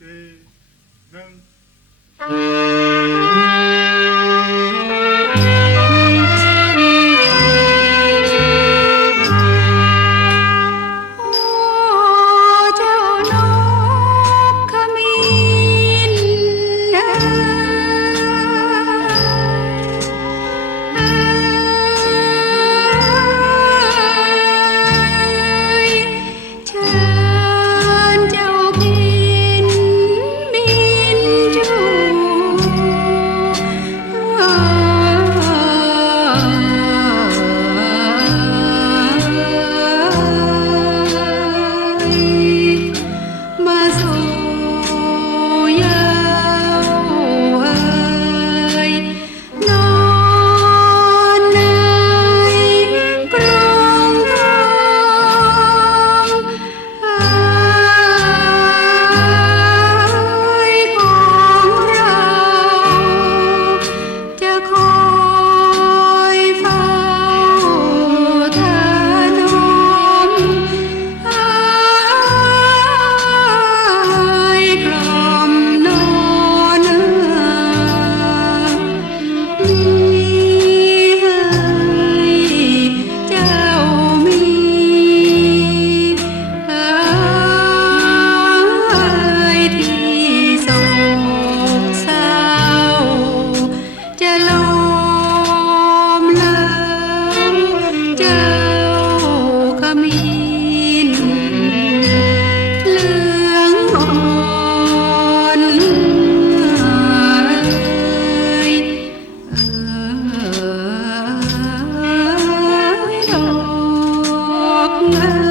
สี่ห longer.